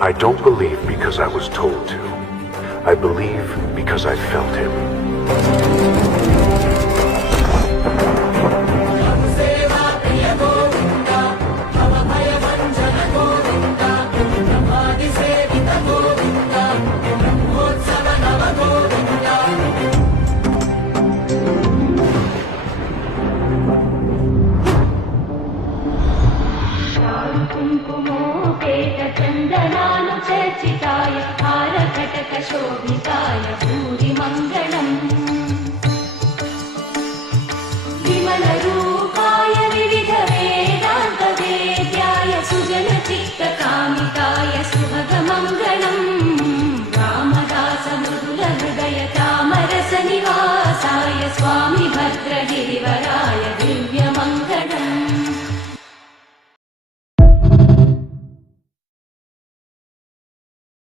I don't believe because I was told to. I believe because I felt him. चंदनानु चर्चिताय हारघटक शोभिताय भूरि मंगलम् विमल रूपाय विविध वेदांत वेद्याय सुजन चित्त कामिताय सुभगमा